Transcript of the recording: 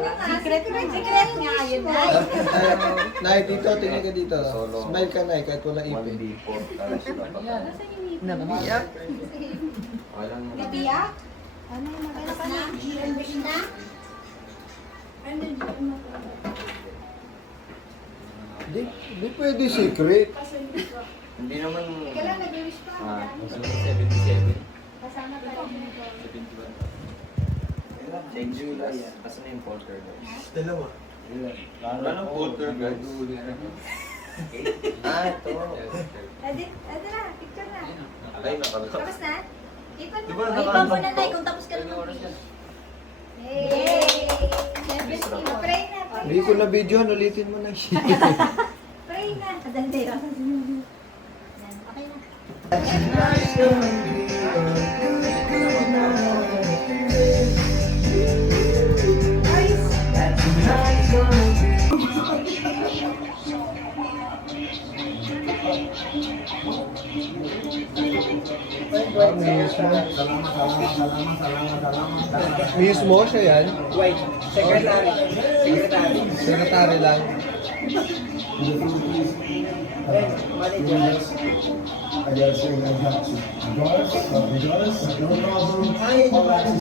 Secret nga yun, Nay. Nay, dito, tingin ka dito. Smile ka, Nay, kahit wala ipin. Nabiyak. Nabiyak? Ano yung maganda pa na? Wish na? Di pwede secret. Hindi naman... Ika lang, nag-wish pa. 77. Kasama pa rin ito. Thank you, guys. Kasi na yung poltergeist. Dalawa. Anong poltergeist? Ito. Ado na, picture na. Ay, nakalakas. Tapos na? Ipan Diba mo. naka- Ipan mo na, Nay, kung tapos ka naman. Yay! Pray na, pray Hindi ko na. na videohan, ulitin mo na. Pray na. Kadali. Okay na. Mismo siya yan? Wait, secretary. Secretary. Secretary lang. I guess I got you. Regardless, no problem.